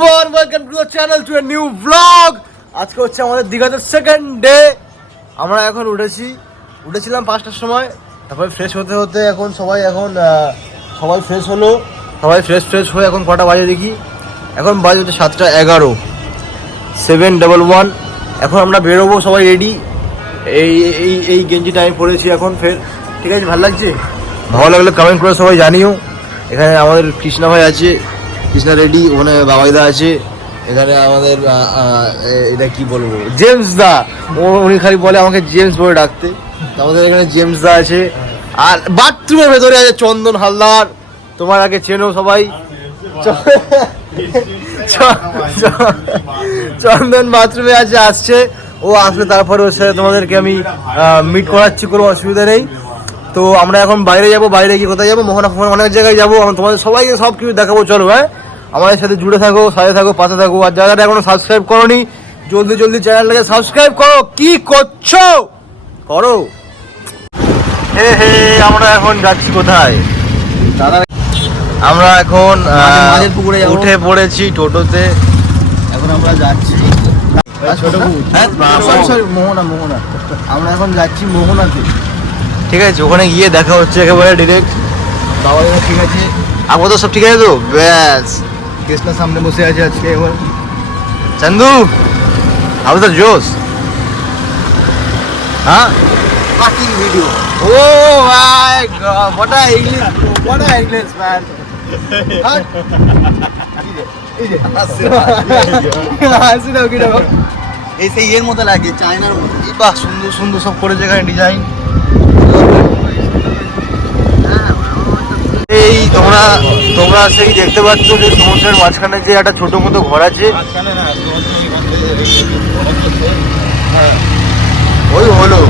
everyone, welcome to the channel to a new vlog. আজকে হচ্ছে আমাদের দীঘাতে সেকেন্ড ডে। আমরা এখন উঠেছিলাম 5টার সময়, তারপরে ফ্রেশ হতে হতে এখন সবাই ফ্রেশ হলো। সবাই ফ্রেশ হয়ে এখন কটা বাজে দেখি, এখন বাজে হচ্ছে 7:11, 7:11। এখন আমরা বেরোবো, সবাই রেডি। এই গেঞ্জিটা আমি পরেছি এখন ফের, ঠিক আছে? ভালো লাগছে? ভালো লাগলে কমেন্ট করে সবাই জানিও। এখানে আমাদের কৃষ্ণা ভাই আছে, কৃষ্ণা রেডি। ওখানে বাবাইদা আছে। এখানে আমাদের এটা কি বলবো, জেমস দা। উনি খালি বলে আমাকে জেমস বলে ডাকতে। আমাদের এখানে জেমস দা আছে। আর বাথরুমের ভেতরে আছে চন্দন হালদার, তোমার আগে চেনো সবাই। চন্দন বাথরুমে আছে, আসছে। ও আসলে তারপরে ওর সাথে তোমাদেরকে আমি মিট করাচ্ছি, কোনো অসুবিধা নেই। তো আমরা এখন বাইরে যাবো। বাইরে গিয়ে কোথায় যাবো? মোহনা অনেক জায়গায় যাবো। আমি তোমাদের সবাইকে সব কিছু দেখাবো। চলো, হ্যাঁ, আমাদের সাথে জুড়ে থাকো, সাথে থাকো, পাশে থাকো। আর যারা এখনো সাবস্ক্রাইব করোনি, জলদি চ্যানেলটাকে সাবস্ক্রাইব করো। কি করছো? করো। হে আমরা এখন যাচ্ছি কোথায়? আমরা এখন উঠে পড়েছি টোটোতে। এখন আমরা যাচ্ছি মোহনা। আমরা এখন যাচ্ছি মোহনাতে, ঠিক আছে? ওখানে গিয়ে দেখা হচ্ছে একেবারে ডিরেক্ট। বাবা ঠিক আছে, আপাতত সব ঠিক আছে তো? ব্যাস, কৃষ্ণার সামনে বসে আছে আজকে। এবার চন্দু, আপাতত জোস, হ্যাঁ, fucking video. Oh my god, what a English man. এই সেই এর মতো লাগে, চায়নার মতো। বাহ, সুন্দর সব করেছে এখানে ডিজাইন। এই তোমরা সেই দেখতে পাচ্ছ যে সমুদ্রের মাঝখানে যে একটা ছোট মতো ঘর আছে, ওই হলো।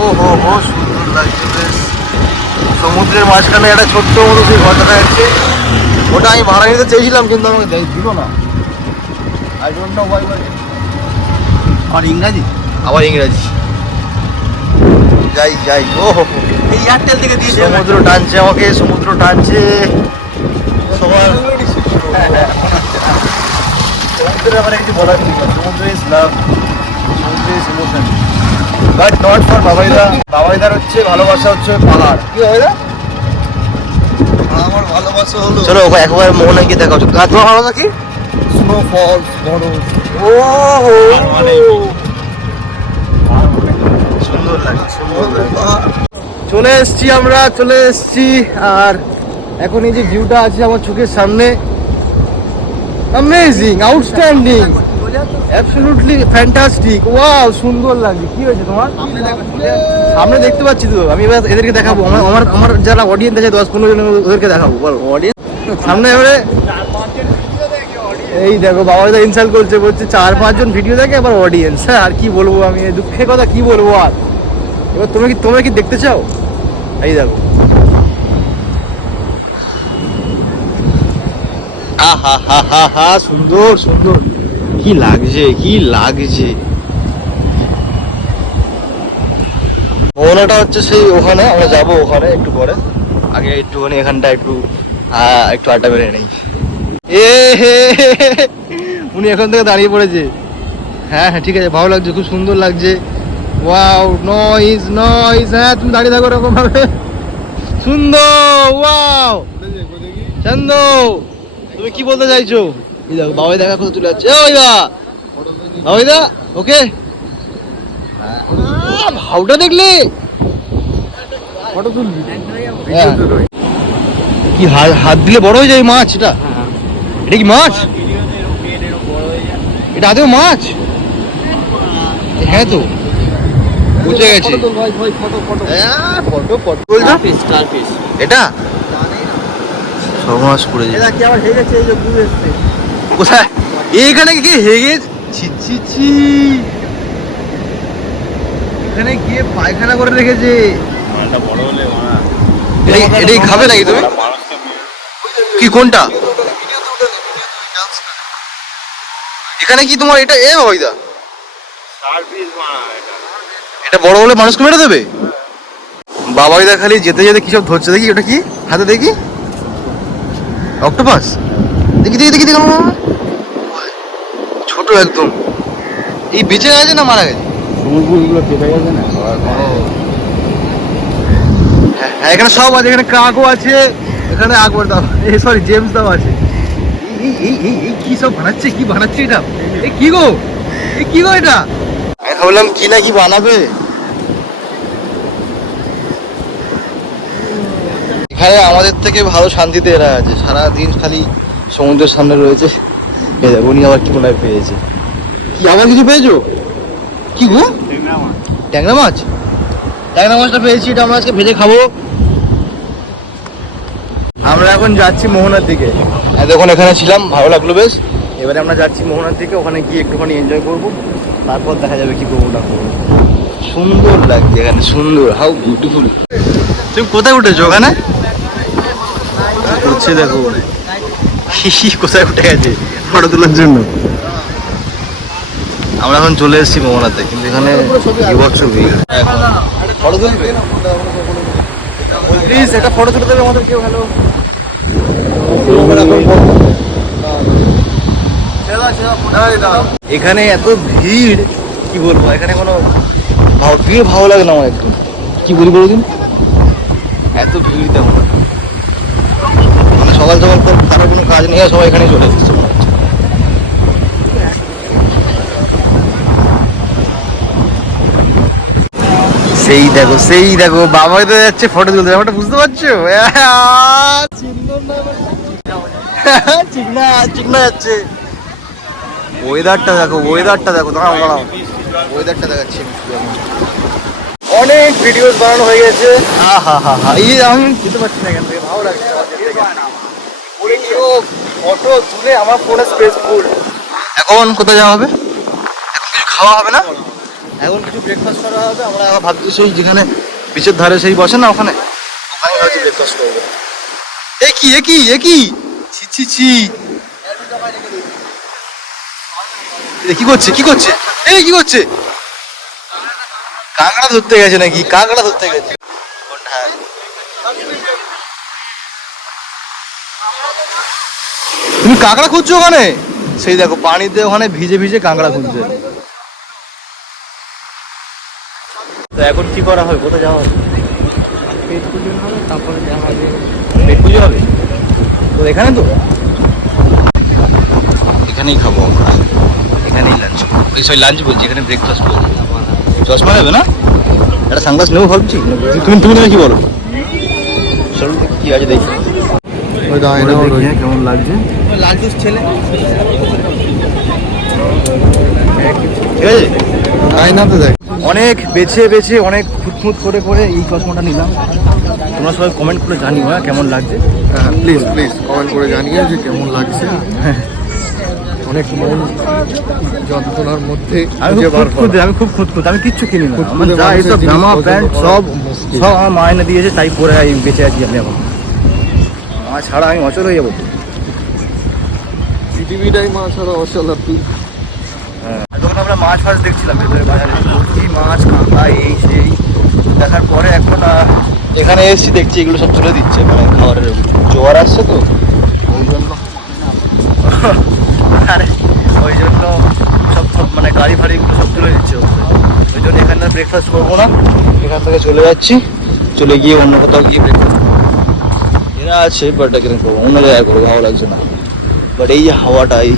ও হো, সুন্দর লাগছে বেশ। সমুদ্রের মাঝখানে একটা ছোট্ট মতো সেই ঘর দেখা যাচ্ছে। ওটা আমি ভাড়া নিতে চেয়েছিলাম, কিন্তু আমাকে দিল না। I don't know why. আবার ইংরাজি। যাই। ও এই এয়ারটেল থেকে দিয়েছে। সমুদ্র টানছে আমাকে, সমুদ্র টানছে সবার। সমুদ্রের ব্যাপারে কিছু বলার নেই। সমুদ্র ইজ লাভ, সমুদ্র is emotion, but not for বাবাইদা। বাবাইদার হচ্ছে ভালোবাসা হচ্ছে পাহাড়। কি বাবাইদা? আমার ভালোবাসা হলো, চলো একবার মোহনায় গিয়ে দেখা হচ্ছে। তোমার ভালোবাসা কি? স্নোফল, বরফ। ও সুন্দর লাগে। চলে এসছি। আর এখন এই যে ভিউটা আছে আমার চোখের সামনে, amazing, outstanding, absolutely fantastic. Wow, সুন্দর লাগছে। কি হয়েছে তোমার? সামনে দেখতে পাচ্ছি তো, আমি এবার এদেরকে দেখাবো। আমার যারা অডিয়েন্স আছে 10-15 জন, ওদেরকে দেখাবো। বলো অডিয়েন্স সামনে। এবারে এই দেখো, বাবাইদা ইনসাল্ট করছে, বলছে 4-5 জন ভিডিও দেখে আবার অডিয়েন্স। হ্যাঁ, আর কি বলবো আমি, দুঃখের কথা কি বলবো আর। এবার তোমরা কি দেখতে চাও? এই দেখো, সুন্দর কি লাগছে। মোহনাটা হচ্ছে সেই ওখানে, আমরা যাবো ওখানে একটু পরে। আগে একটুখানি এখানটা একটু আড্ডা বেড়ে নেই। উনি এখান থেকে দাঁড়িয়ে পড়েছে। হ্যাঁ ঠিক আছে, ভালো লাগছে, খুব সুন্দর লাগছে। Wow, noise. হ্যাঁ, তুমি দাঁড়িয়ে থাকো এরকম ভাবে। সুন্দর। ওয়াও চন্দু, তুমি কি বলতে চাইছো? এই দেখো, বাবাই দেখা কোথাও চলে যাচ্ছে। বাবাইদা ওকে, ভাউটা দেখলে ফটো তুলবি? কি হাত দিলে বড় হয়ে যায় মাছ? এটা কি মাছ? এটা আদেও মাছ? হ্যাঁ তো, বুঝে গেছি। এটা সর্বনাশ করে কোথায়? এইখানে কি হেগে ছি, এখানে গিয়ে পায়খানা করে রেখেছে। এটাই খাবে নাকি তুমি? কি কোনটা? এখানে কি তোমার এটা? বাবাইদা, এটা বড় হলে মানুষকে মেরে দেবে? বাবাইদা খালি যেতে কি সব ধরছে দেখি। ওটা কি হাতে দেখি? অক্টোপাস। দেখি ছোট একদম। এই বেঁচে গেছে না মারা গেছে? সমুদ্রগুলো কেটে গেছে না। হ্যাঁ এখানে সব আছে, এখানে কাকও আছে, এখানে আকবর দাও, সরি জেমস দাও আছে। এই কি সব বানাচ্ছে, কি বানাচ্ছে এটা? এই কি গো, এই কি গো এটা? আমি ভাবলাম কি না কি বানাবে। এখানে আমাদের থেকে ভালো শান্তিতে এরা আছে, সারাদিন খালি সমুদ্রের সামনে রয়েছে। উনি আবার কি মনে হয় পেয়েছে, কি আবার কিছু পেয়েছো? কি গো? ট্যাংরা মাছ। ট্যাংরা মাছটা পেয়েছি, এটা আমরা আজকে ভেজে খাবো। আমরা এখন যাচ্ছি মোহনার দিকে। এতক্ষণ এখানে ছিলাম, ভালো লাগলো বেশ। এবারে আমরা যাচ্ছি মোহনার দিকে, ওখানে গিয়ে একটুখানি এনজয় করবো, তারপর দেখা যাবে কি করবো না করবো। সুন্দর লাগছে এখানে, সুন্দর, হাউ বিউটিফুল। তুমি কোথায় উঠেছো ওখানে? উঠছে দেখো, কোথায় উঠে গেছে ফটো তোলার জন্য। আমরা এখন চলে এসেছি মোহনাতে, কিন্তু এখানে বিভৎস ভিড়। এখন ফটো তুলবে প্লিজ, একটা ফটো তুলে দেবে আমাদের কেউ। হ্যালো, এখানে এত ভিড় কি বলবো, এখানে কোনো ভিড় ভালো লাগে না আমার একদম। কি বলি বলো দিন, এত ভিড় তেমন মানে সকাল সকাল তো কারো কোনো কাজ নেই, সবাই এখানে চলে এসেছে মনে হচ্ছে। সেই দেখো বাবা তো যাচ্ছে ফটো তুলতে, ব্যাপারটা বুঝতে পারছো? চিকনা চিকনা যাচ্ছে। ওয়েদারটা দেখো, ওয়েদারটা দেখো, দাঁড়াও দাঁড়াও, ওয়েদারটা দেখাচ্ছি। অনেক ভিডিওস বানানো হয়ে গেছে। এই আমি যেতে পারছি না এখান থেকে, ভালো লাগছে ফটো তুলে আমার ফোনে স্পেস ফুল। এখন কোথায় যাওয়া হবে? এখন কিছু খাওয়া হবে না, এখন কিছু ব্রেকফাস্ট করা হবে। আমরা ভাবছি সেই যেখানে বিচের ধারে সেই বসে না, ওখানে ভাবছি ব্রেকফাস্ট করবো। ছি ছি ছি, কি করছে কি করছে, এই কি করছে? কাঁকড়া ধরতে গেছে নাকি? কাঁকড়া ধরতে গেছে। তুমি কাঁকড়া খুঁজছো ওখানে? সেই দেখো পানিতে ওখানে ভিজে ভিজে কাঁকড়া খুঁজছে। তো এখন কি করা হবে, কোথায় যাওয়া হবে? পেট পুজো হবে, তারপরে যাওয়া হবে। পেট পুজো হবে তো এখানে, তো এখানেই খাবো আমরা, এখানেই লাঞ্চ করবো। সরি লাঞ্চ বলছি, এখানে ব্রেকফাস্ট করবো। চশমা নেবে না? একটা সানগ্লাস নেবো ভাবছি। তুমি নেবে কি বলো? চলো কি আছে দেখি। কেমন লাগছে লালটুস ছেলে, ঠিক আছে? আয়নাতে দেখ। অনেক বেছে বেছে, অনেক খুঁতখুঁত করে করে এই চশমাটা নিলাম। তোমরা সবাই কমেন্ট করে জানিও হ্যাঁ কেমন লাগছে। প্লিজ প্লিজ কমেন্ট করে জানিয়ে যে কেমন লাগছে। অনেক মন যন্ত্রণার মধ্যে আমি খুব খুঁতখুঁত, আমি কিচ্ছু কিনি না। আমার যা এইসব জামা প্যান্ট সব আমার মা এনে দিয়েছে, তাই পরে বেঁচে আছি আমি। এখন মা ছাড়া আমি অচল হয়ে যাবো। পৃথিবীটাই মা ছাড়া অচল। আর তুই যখন আমরা মাছ ফাছ দেখছিলাম ভেতরে বাজারে, এই মাছ কাঁকড়া এই সেই দেখার পরে এখন এখানে এসেছি, দেখছি এগুলো সব তুলে দিচ্ছে, মানে খাবারের জোয়ার আসছে তো ওই জন্য। আরে ওই জন্য সব মানে গাড়ি ফাড়িগুলো সব তুলে দিচ্ছে। ওই জন্য এখানে ব্রেকফাস্ট করবো না, এখান থেকে চলে যাচ্ছি। চলে গিয়ে অন্য কোথাও গিয়ে ব্রেকফাস্ট করবো। এরা আছে বাট এখানে করবো, অন্য জায়গায় করবো, ভালো লাগছে না। বাট এই যে হাওয়াটা, এই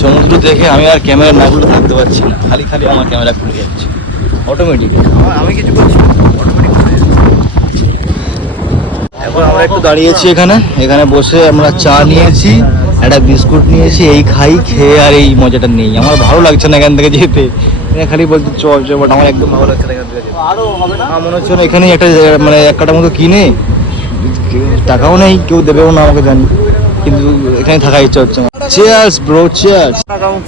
সমুদ্র দেখে আমি আর ক্যামেরা না খুলে থাকতে পারছি না। খালি খালি আমার ক্যামেরা খুলে যাচ্ছে অটোমেটিক। আমি কিছু করছি অটোমেটিক খুলে যাচ্ছে। এখন আমরা একটু দাঁড়িয়েছি এখানে, এখানে বসে আমরা চা নিয়েছি, একটা বিস্কুট নিয়েছি, এই খাই, খেয়ে আর এই মজাটা নেই। আমার ভালো লাগছে না এখান থেকে যেতে। খালি বলতে চ, বাট আমার একদম ভালো লাগছে না এখান থেকে যেতে। আমার মনে হচ্ছে না এখানেই একটা মানে এক কাটার মতো কিনে, টাকাও নেই, কেউ দেবেও না আমাকে জানি, কিন্তু এখানে থাকার ইচ্ছা হচ্ছে আমার। Cheers bro, cheers.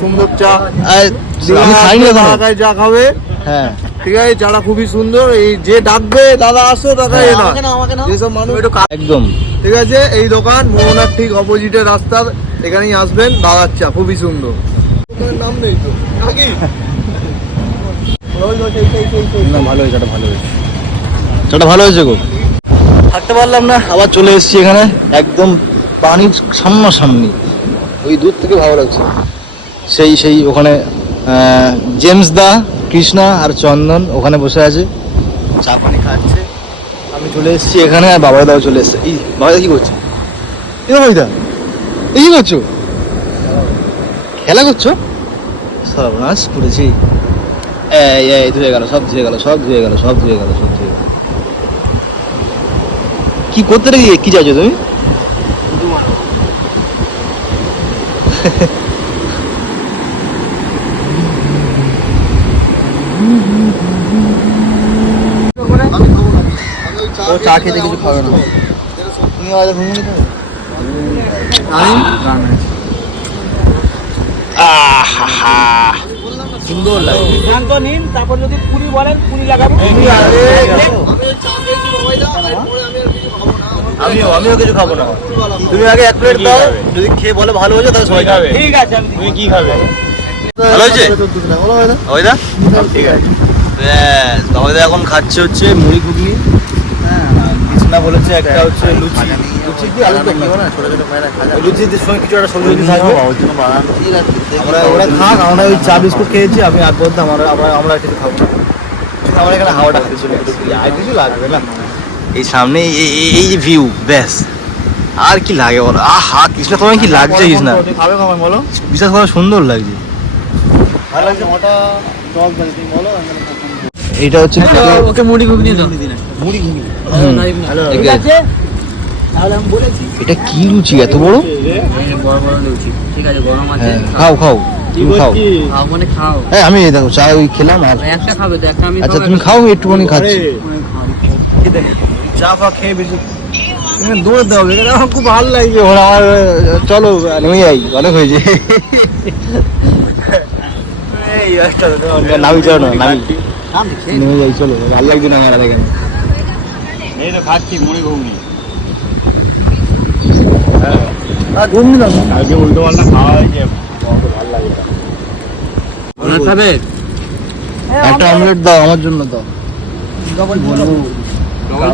সুন্দর চা, আমি খাইনি এখনো। চা খাবে? হ্যাঁ ঠিক আছে, চাটা খুবই সুন্দর। এই যে ডাকবে দাদা আসো, দাদা যেসব মানুষ একদম ঠিক আছে। এই দোকান মোহনার ঠিক অপোজিটে রাস্তা, এখানেই আসবেন। দাদার চা খুবই সুন্দর। নাম নেই তো নাকি? না ভালো হয়েছে, চাটা ভালো হয়েছে, চাটা ভালো হয়েছে গো। থাকতে পারলাম না, আবার চলে এসেছি এখানে, একদম পানির সামনাসামনি। ওই দূর থেকে ভালো লাগছে। সেই ওখানে জেমস দা, কৃষ্ণা আর চন্দন ওখানে বসে আছে, চা পানি খাচ্ছে। আমি চলে এসেছি এখানে, আর বাবাদাও চলে এসছে। এই বাবাদা কি করছে? এই বাবাদা এই কি করছো? খেলা করছো? সর্বনাশ করেছি। এই ধুয়ে গেল, সব ধুয়ে গেল, সব ধুয়ে গেল, সব ধুয়ে গেল, সব ধুয়ে গেল। কি করতে রেখে কি চাইছো তুমি? ও চা খেতে কিছু খাবে না। তুমি আজ ঘুমিয়ে নিতে হবে। সুন্দর লাগে। সিদ্ধান্ত নিন, তারপর যদি পুরি বলেন পুরি লাগাবো। আমিও কিছু খাবো না। তুমি আগে এক প্লেট দাও, যদি খেয়ে বলে ভালো হয়েছে তাহলে সবাই খাবে। ঠিক আছে, তুমি কি খাবে? ভালো হয়েছে? ওইদা ঠিক আছে। ব্যাস, বাবাদা এখন খাচ্ছে হচ্ছে মুড়ি ঘুগনি। কৃষ্ণা বলেছে একটা হচ্ছে লুচি। লুচি কি আলু দম না, ছোট ছোট পায়রা খাজা। লুচির সঙ্গে কিছু একটা সবজি থাকবে। আমরা ওরা খাক, আমরা ওই চা বিস্কুট খেয়েছি। আমি আর বলতাম আমরা কিছু খাবো না। আমার এখানে হাওয়াটা খাচ্ছি, আর কিছু লাগবে না। এই সামনে এই যে ভিউ, ব্যাস আর কি লাগে বলো। আহা কৃষ্ণা, তোমার কি লাগছে কৃষ্ণা? খাবে কখন বলো? বিশ্বাস করা সুন্দর লাগছে। ভালো লাগছে মোটা টক বাজে, তুমি বলো। এইটা হচ্ছে ওকে মুড়ি ঘুগনি দাও। মুড়ি ঘুগনি। ঠিক আছে, তাহলে আমি বলেছি এটা কি লুচি এত বড়? বড় বড় লুচি। ঠিক আছে, গরম আছে। হ্যাঁ, খাও খাও তুমি খাও। খাও মানে খাও। হ্যাঁ আমি এই দেখো চা ওই খেলাম আর একটা খাবে তো, একটা আমি আচ্ছা তুমি খাও, আমি একটুখানি খাচ্ছি। চা ফা খেয়ে বেশি দৌড় দাও, এটা আমার খুব ভালো লাগছে। ওরা আমার চলো নেমে যাই, অনেক হয়েছে। এই একটা নামি চলো না, নামি নেমে যাই, চলো ভালো লাগছে না আমার আর এখানে। এই তো খাচ্ছি মুড়ি ঘুগনি। ঘুমনি দাও। আজকে উল্টো পাল্টা খাওয়া হয়েছে, ভালো লাগে না। ওনা খাবে? একটা অমলেট দাও আমার জন্য দাও। ডবল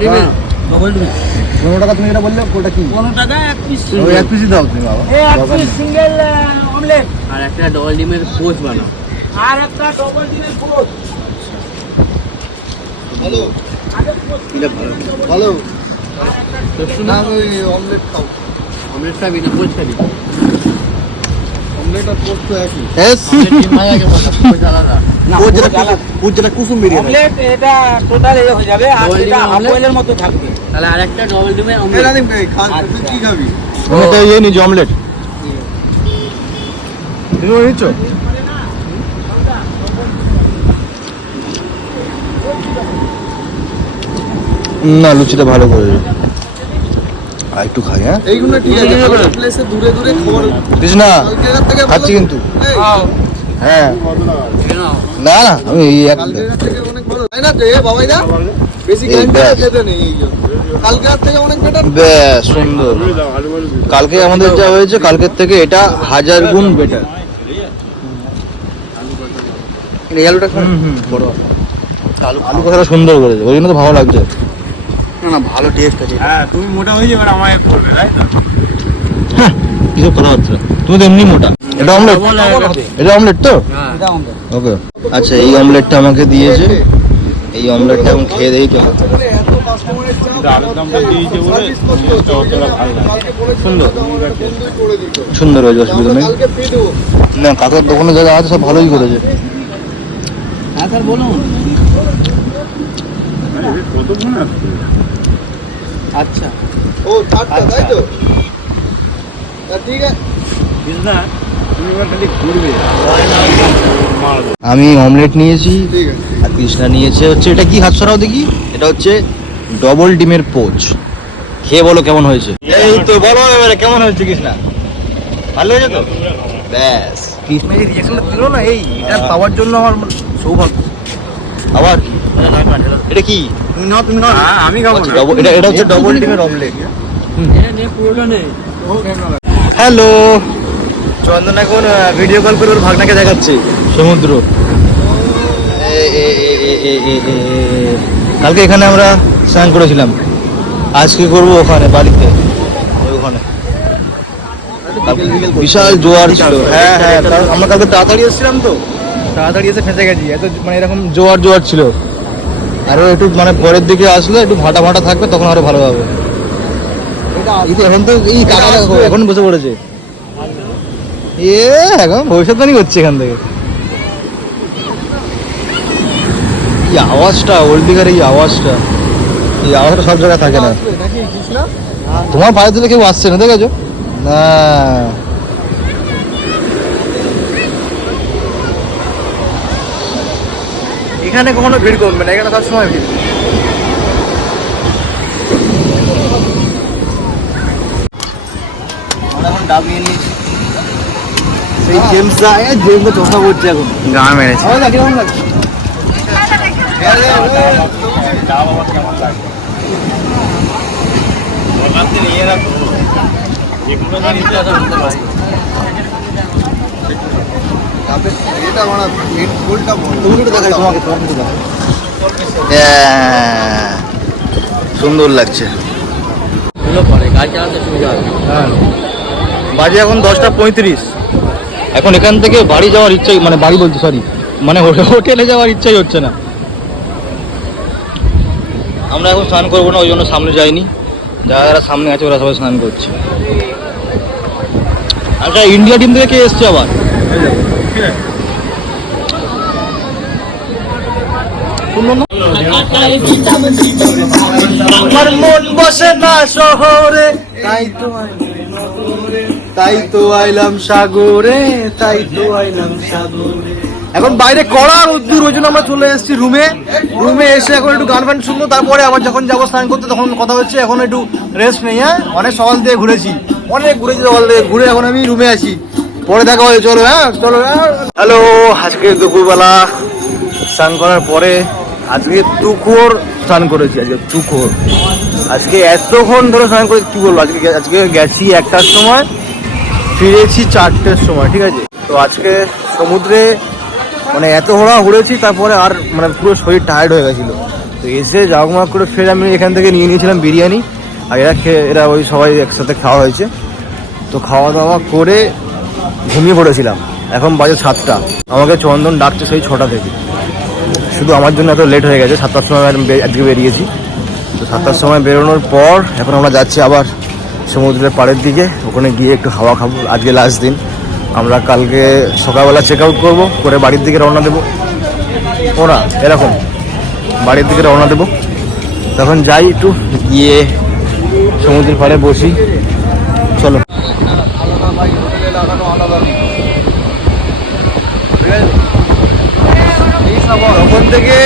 দিবে? ডবল দিবে। 15 টাকা তুমি এটা বললে, ওটা কি? 15 টাকা এক পিস। ওই এক পিসই দাও তুমি বাবা। এক পিস সিঙ্গেল অমলেট আর একটা ডবল ডিমের পোচ বানাও। আর একটা ডবল ডিমের পোচ। ভালো ভালো না, ওই অমলেট খাও। অমলেট খাবি না পোচ খাবি? অমলেট আর পোস্ট তো একই। এস ডিম ভাজাকে বলা, পোচ আলাদা। না, ও পোচ যেটা কুসুম বিরিয়ানি। অমলেট এটা টোটাল হয়ে যাবে, আর এটা হাফ বয়েলের মতো থাকবে। তাহলে আরেকটা ডবল ডিমের অমলেট। এটা নেই খা, তুই কি খাবি? তুমি এটা ইয়ে নিচ্ছ অমলেট? তুমি ওই নিচ্ছ? না লুচিটা ভালো করে আর একটু খাই। হ্যাঁ এইগুলো ঠিক আছে, প্লেসে দূরে দূরে খাবার। কৃষ্ণা কালকে রাত থেকে খাচ্ছি কিন্তু। এই, হ্যাঁ খেয়ে নাও। না না আমি এই এক কালকে রাত থেকে অনেক ভালো। তাই না রে বাবাই দা? বেশি এই গ্যাঞ্জাম ব্যাস। খেতে নেই এই জন্য। কালকে রাত থেকে অনেক বেটার। বেশ সুন্দর। কালকে আমাদের যা হয়েছে কালকের থেকে এটা 1000 গুণ বেটার। এই আলুটা বড় আলু কথাটা সুন্দর করেছে, ওই জন্য তো ভালো লাগছে। না না, ভালো টেস্ট আছে। হ্যাঁ তুমি মোটা হয়ে যাবে, আমায় করবে তাই তো? কিছু কথা হচ্ছে না, তুমি তো এমনি মোটা। এটা অমলেট, এটা অমলেট তো? হ্যাঁ, এটা অমলেট। ওকে আচ্ছা, এই অমলেটটা আমাকে দিয়েছে। এই অমলেটটা এখন খেয়ে দেখি কেমন। এত কাস্টমারের চাপ, কিন্তু আলুর দামটা দিয়েছে বলে টেস্টটা অতটা ভালো লাগে। কালকে বলেছি সুন্দর বন্ধই করে দিত। সুন্দর হয়েছে, অসুবিধা আমরা নেই। কালকে ফ্রি দেবো। না কাকার দোকানে যারা আছে সব ভালোই করেছে। হ্যাঁ স্যার বলুন। কতক্ষণ আসছে? আচ্ছা, ও চারটা তাই তো? তা ঠিক আছে। কৃষ্ণা তুমি এবার খালি ঘুরবে। আমি অমলেট নিয়েছি ঠিক আছে। আর কৃষ্ণা নিয়েছে হচ্ছে, এটা কি হাত সরাও দেখি, এটা হচ্ছে ডবল ডিমের পোচ। খেয়ে বলো কেমন হয়েছে। এই তো বলো এবারে কেমন হয়েছে কৃষ্ণা? ভালো হয়েছে তো? ব্যাস, কৃষ্ণা যে রিঅ্যাকশনটা দিল না, এটা পাওয়ার জন্য আমার সৌভাগ্য। আবার এটা কি? তুমি নাও, তুমি নাও। হ্যাঁ আমি খাবো না। এটা হচ্ছে ডবল ডিমের অমলেট। নে পুরোটা নেই। হ্যালো, চন্দন এখন ভিডিও কল করে ওর ভাগনাকে দেখাচ্ছে সমুদ্র। কালকে এখানে আমরা স্নান করেছিলাম, আজকে করবো ওখানে বাড়িতে, ওখানে বিশাল জোয়ার ছিল। হ্যাঁ হ্যাঁ, আমরা কালকে তাড়াতাড়ি এসেছিলাম তো, তাড়াতাড়ি এসে ফেঁসে গেছি। এত মানে এরকম জোয়ার ছিল। আরো একটু মানে পরের দিকে আসলে একটু ভাটা ভাটা থাকবে, তখন আরো ভালো হবে। এখন তো এই কাকা এখন বসে পড়েছে, এখন ভবিষ্যৎবাণী করছে এখান থেকে। এই আওয়াজটা, ওল্ড দিঘার এই আওয়াজটা সব জায়গায় থাকে না। তোমার বাইরে থেকে কেউ আসছে না, দেখেছো না? এখানে কখনো ভিড় কমবে না, এখানে সবসময় ভিড়। আমরা এখন ডাব নিয়ে নিয়েছি। সেই জেমসটা চোখা করছে এখন, গান মেরেছে। কিরকম লাগছে? সুন্দর লাগছে। বাজে এখন 10:35। এখন এখান থেকে বাড়ি যাওয়ার ইচ্ছাই, মানে বাড়ি বলছি সরি, মানে হোটেলে যাওয়ার ইচ্ছাই হচ্ছে না। আমরা এখন স্নান করবো না, ওই জন্য সামনে যাইনি। যারা যারা সামনে আছে ওরা সবাই স্নান করছে। আচ্ছা, ইন্ডিয়া টিম থেকে কে এসছে আবার? আমার মন বসে না শহরে, তাই তো আইলাম সাগরে, এখন বাইরে কড়া রোদ্দুর, ওই জন্য আমরা চলে এসেছি রুমে এসে এখন একটু গান ফান শুনবো, তারপরে আবার যখন যাবো স্নান করতে তখন কথা হচ্ছে। এখন একটু রেস্ট নেই। হ্যাঁ, অনেক সকাল থেকে ঘুরেছি সকাল থেকে ঘুরে এখন আমি রুমে আছি। পরে দেখা হবে, চলো। চলো। হ্যালো, আজকে দুপুরবেলা স্নান করার পরে আজকে তুখোর স্নান করেছি। আজকে এতক্ষণ ধরে স্নান করে কি বলবো। আজকে গেছি 1টার সময়, ফিরেছি 4টের সময়, ঠিক আছে? তো আজকে সমুদ্রে মানে এত ঘুরেছি, তারপরে আর মানে পুরো শরীর টায়ার্ড হয়ে গেছিলো। তো এসে জাগমাগ করে ফের আমি এখান থেকে নিয়ে নিয়েছিলাম বিরিয়ানি, আর এরা ওই সবাই একসাথে খাওয়া হয়েছে। তো খাওয়া দাওয়া করে ঘুমিয়ে পড়েছিলাম। এখন বাজে 7টা। আমাকে চন্দন ডাকছে সেই 6টা থেকে। শুধু আমার জন্য এত লেট হয়ে গেছে। 7টার সময় আজকে বেরিয়েছি। তো 7টার সময় বেরোনোর পর এখন আমরা যাচ্ছি আবার সমুদ্রের পাড়ের দিকে। ওখানে গিয়ে একটু হাওয়া খাবো। আজকে লাস্ট দিন। আমরা কালকে সকালবেলা চেক আউট করবো, করে বাড়ির দিকে রওনা দেবো। এরকম বাড়ির দিকে রওনা দেবো। তখন যাই, একটু গিয়ে সমুদ্রের পাড়ে বসি। চলো। তখন থেকে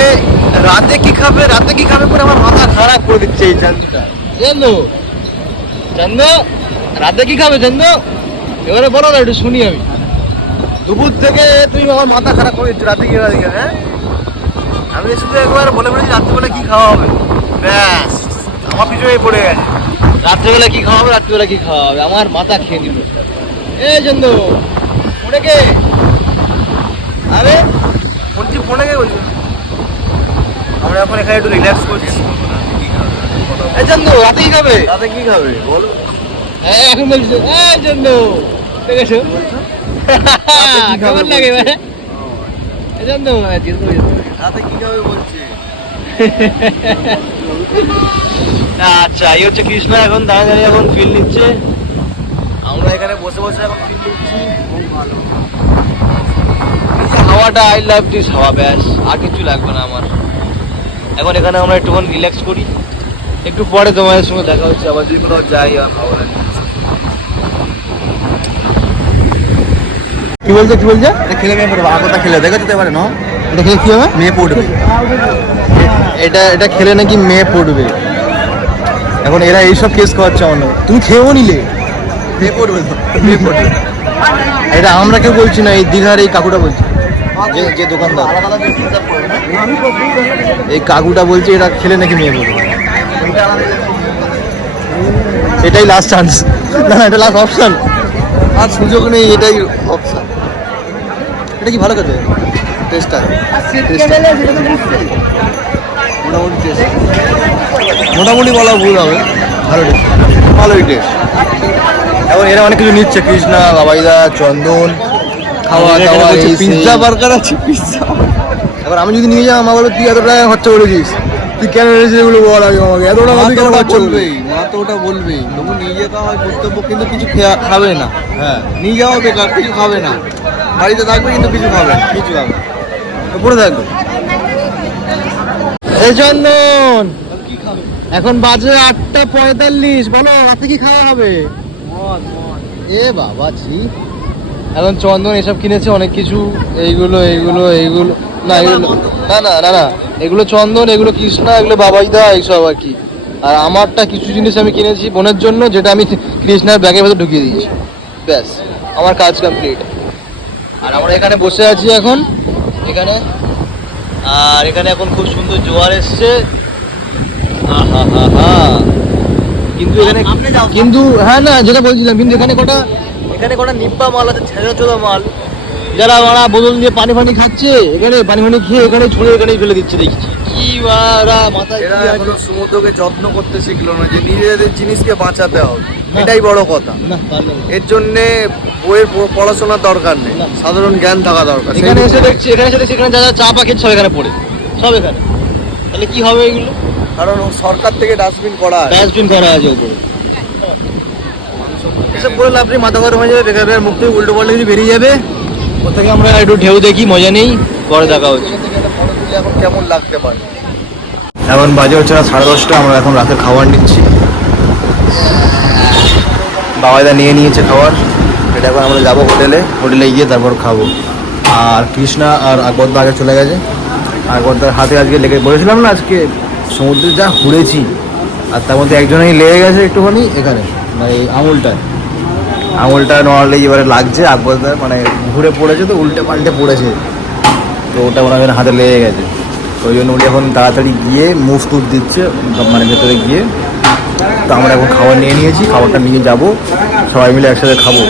রাতে কি খাবে করে আমার মাথা খারাপ করে দিচ্ছে এই চান্দুটা। চান্দু, রাতে কি খাবে চান্দু? এবারে বলো না, একটু শুনি আমি। দুপুর থেকে তুমি আমার মাথা খারাপ করে দিচ্ছ। রাতে কি খাবে? হ্যাঁ, আমি শুধু একবার বলে বলেছি রাত্রিবেলা কি খাওয়া হবে, ব্যাস আমার পিছনে পড়ে গেছে। রাত্রিবেলা কি খাওয়া হবে, আমার মাথা খেয়ে দিল। এই চান্দু, ফোনে কে? আরে ফোনে কে বলছি? আমরা এখন এখানে একটু রিল্যাক্স করছি। এই চান্দু, রাতে কি খাবে বলো? হ্যাঁ, এখন বলছি। এই চান্দু, দেখেছো কেমন লাগে? এই চান্দু, রাতে কি খাবে বলছে। আচ্ছা, এই হচ্ছে কৃষ্ণা এখন দাঁড়িয়ে এখন ফিল নিচ্ছে। আমরা এখানে বসে এখন ফিল নিচ্ছি। হাওয়াটা, আই লাভ দিস হাওয়া, ব্যাস আর কিছু লাগবে না আমার। এখন এখানে আমরা একটুখানি রিল্যাক্স করি। একটু পরে তোমাদের সঙ্গে দেখা হচ্ছে আবার, যদি কোথাও যাই। কি বলছে? খেলে মেয়ে পড়বে। আর কথা খেলে দেখে যেতে পারে না। এটা খেলে কি হবে? মেয়ে পড়বে। এটা খেলে নাকি মেয়ে পড়বে। এখন এরা এইসব কেস খাওয়াচ্ছে আমার। তুমি খেয়েও নিলে মেয়ে পড়বে। এটা আমরা কেউ বলছি না, এই দীঘার এই কাকুটা বলছে, যে দোকানদার। এই কাকুটা বলছে এটা খেলে নাকি মেয়ে পড়বে। এটাই লাস্ট চান্স। না, এটা লাস্ট অপশন, আর সুযোগ নেই। এটাই অপশন। এটা কি ভালো খেতে? টেস্টটা মোটামুটি বলা ভুল হবে। ভালোই টেস্ট। এখন এরা অনেক কিছু নিচ্ছে, কৃষ্ণা, বাবাইদা, চন্দন, খাওয়া দাওয়া, পিৎজা বার্গার আছে, পিৎজা। এবার আমি যদি নিয়ে যাই, মা বলো তুই এত টাকা খরচা করেছিস, তুই কেন এনেছিস এগুলো বল আগে আমাকে, এত টাকা তুই কেন খরচা করবি? বলবেই, মা তো ওটা বলবেই। তবু নিয়ে যেতে হয় কর্তব্য, কিন্তু কিছু খাবে না। হ্যাঁ, নিয়ে যাওয়া বেকার, কিছু খাবে না। বাড়িতে থাকবে কিন্তু কিছু খাবে না, কিছু খাবে না। পড়ে থাকবে। এই চন্দন, এখন বাজে 8:45, বলো রাতে কি খাওয়া হবে? এ বাবা ছি, এখন চন্দন এসব কিনেছে অনেক কিছু, এইগুলো এইগুলো এইগুলো, না এগুলো না না না না, এগুলো চন্দন, এগুলো কৃষ্ণা, এগুলো বাবাইদা, এইসব আর কি। আর আমারটা কিছু জিনিস আমি কিনেছি বোনের জন্য, যেটা আমি কৃষ্ণার ব্যাগের ভেতর ঢুকিয়ে দিয়েছি, ব্যাস আমার কাজ কমপ্লিট। আর আমরা এখানে বসে আছি এখন এখানে, আর এখানে এখন খুব সুন্দর জোয়ার এসছে। কিন্তু এখানে কিন্তু হ্যাঁ না, যেটা বলছিলাম, কিন্তু এখানে কটা নিব্বা মাল আছে, ছেঁচা চোদা মাল, যারা মারা বোতল দিয়ে পানি ফানি খাচ্ছে, এখানে পানি ফানি খেয়ে এখানে ছুঁড়ে এখানেই ফেলে দিচ্ছে, দেখছি কি বারা মাথায় এরা কি আছে? এখনো সমুদ্রকে যত্ন করতে শিখলো না, যে নিজেদের জিনিসকে বাঁচাতে হবে, এটাই বড় কথা। না, পারবে না। এর জন্যে বইয়ের পড়াশোনার দরকার নেই, না। সাধারণ জ্ঞান থাকা দরকার। এখানে এসে দেখছি এখানে যা যা চা পাখির সব এখানে পড়ে, সব এখানে, তাহলে কি হবে এগুলো? কারণ সরকার থেকে ডাস্টবিন করা আছে। ডাস্টবিন করা আছে উপরে, এসব করে লাভ নেই, মাথা গরম হয়ে যাবে, বেকার মুখ থেকে উল্টো পাল্টা কিছু বেরিয়ে যাবে। ওর থেকে আমরা একটু ঢেউ দেখি, মজা নেই, পরে দেখা হচ্ছে। এখন কেমন লাগতে পারে? এখন বাজে হচ্ছে না 10:30, আমরা এখন রাতের খাবার নিচ্ছি। বাবাইদা নিয়ে নিয়েছে খাবার, এটা এখন আমরা যাবো হোটেলে গিয়ে তারপর খাবো। আর কৃষ্ণা আর আকবরদা আগে চলে গেছে। আকবরদার হাতে আজকে লেগে বলেছিলাম না, আজকে সমুদ্রে যা ঘুরেছি, আর তার মধ্যে একজনেই লেগে গেছে একটুখানি এখানে, মানে এই আঙুলটা নড়ালে এবারে লাগছে। আকবরদার মানে ঘুরে পড়েছে, তো উল্টে পাল্টে পড়েছে, তো ওটা ওনাদের হাতে লেগে গেছে। তো ওই জন্য উনি এখন তাড়াতাড়ি গিয়ে মুভ টুভ দিচ্ছে, মানে ভেতরে গিয়ে। তো আমরা এখন খাবার নিয়ে নিয়েছি, খাবারটা নিয়ে যাব, সবাই মিলে একসাথে খাবো।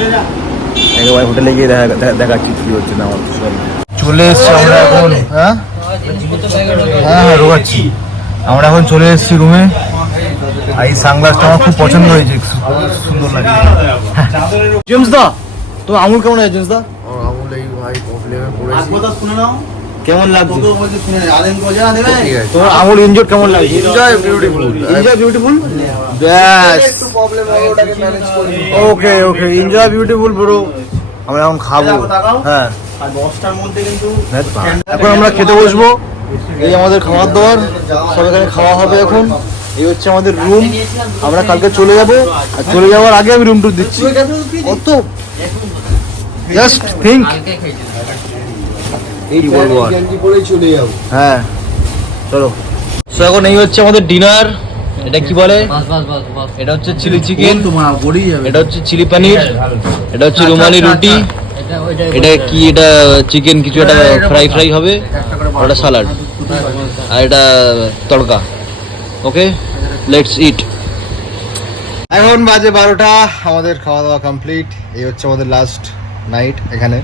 একেবারে হোটেলে গিয়ে দেখাচ্ছি কী হচ্ছে না আমার। চলে এসছি আমরা এখন, হ্যাঁ হ্যাঁ রোগাচ্ছি। আমরা এখন চলে এসেছি রুমে। আর এই সানগ্লাসটা আমার খুব পছন্দ হয়েছে, সুন্দর লাগে। জেমস দা, তো আঙুল কেমন আছে জেমস দা? আমুল এই ভাই প্রবলেমে পড়েছি। কেমন লাগছে? ঠিক আছে। তোমার আঙুল ইনজোর কেমন লাগছে? Enjoy beautiful. এনজয় বিউটিফুল, ব্যাস। একটু প্রবলেম হবে, ওটাকে ম্যানেজ করি। ওকে ওকে, এনজয় বিউটিফুল ব্রো। আমরা এখন খাবো, হ্যাঁ আর 10টার মধ্যে কিন্তু এখন আমরা খেতে বসবো। এই আমাদের খাবার দাবার সব এখানে খাওয়া হবে এখন। এই হচ্ছে আমাদের রুম, আমরা কালকে চলে যাব। আর চলে যাওয়ার আগে আমি রুম টুর দিচ্ছি। কত জাস্ট থিঙ্ক, এই বলবো আর। গেঞ্জি পরেই চলে যাবো। হ্যাঁ চলো। সো এখন এই হচ্ছে আমাদের ডিনার। এটা কি বলে? এটা হচ্ছে চিলি চিকেন, এটা হচ্ছে চিলি পনির, এটা হচ্ছে রুমালি রুটি, এটা কি, এটা চিকেন কিছু একটা ফ্রাই হবে, আর এটা সালাড, আর এটা তড়কা। ওকে, লেটস ইট। এখন বাজে 12টা, আমাদের খাওয়া দাওয়া কমপ্লিট। এই হচ্ছে আমাদের লাস্ট নাইট এখানে।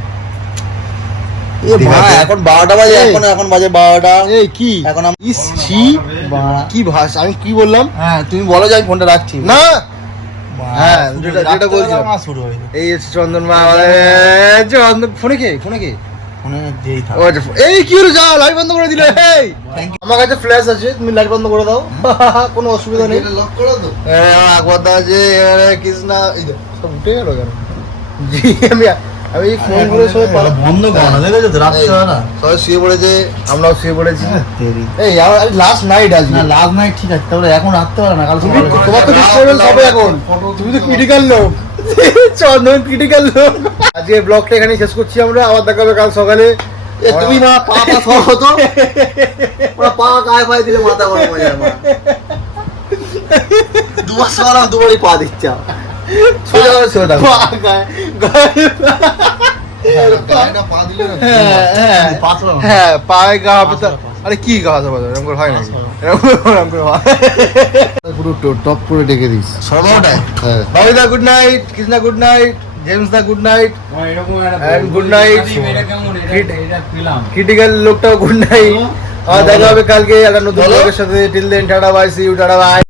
এখন 12টা বাজে, এখন বাজে 12টা। এই কি এখন ইসছি কি ভাষা, আমি কি বললাম? হ্যাঁ, তুমি বলো যে আমি ফোনটা রাখছি না, হ্যাঁ যেটা বলছিলাম। শুরু হয়ে এই হচ্ছে চন্দন মা, চন্দন ফোনে কে এই কি হলো, যা লাইট বন্ধ করে দিল। এই আমার কাছে ফ্ল্যাশ আছে, তুমি লাইট বন্ধ করে দাও, কোনো অসুবিধা নেই। লক করো তো। আকবরদা আছে, এবারে কৃষ্ণা, এই দেখো, সব উঠে গেল কেন? জি আমি ফোন করে সবাই বন্ধ করো না, দেখেছো তো রাখতে হয় না। সবাই শুয়ে পড়েছে, আমরাও শুয়ে পড়েছি। এই লাস্ট নাইট আজকে। না লাস্ট নাইট ঠিক আছে, তাহলে এখন রাখতে পারে না, কাল তুমি তোমার তো ডিস্টার্বেন্স হবে এখন, তুমি তো ক্রিটিক্যাল লোক, চন্দন ক্রিটিক্যাল লোক। আজকে ব্লগটা এখানেই শেষ করছি আমরা, আবার দেখা হবে কাল সকালে। তুমি না পা সর হতো, পা গায়ে পায়ে দিলে মাথা গরম হয়ে যায়। দুবার সরাম, দুবারই পা দিচ্ছে। সোজা সোজা হ্যাঁ পায়ে গা হবে তো। আরে কি গা হবে, এরকম করে হয় নাকি? এরকম করে হয়, পুরো টপ করে ডেকে দিস সর্বটাই। হ্যাঁ। বাবিদা good night, Krishna good night, James দা good night, and good night. Critical লোকটাও গুড নাইট। আর দেখা হবে কালকে একটা নতুন ব্লগের সাথে। Till then tata bye, see you, tata by.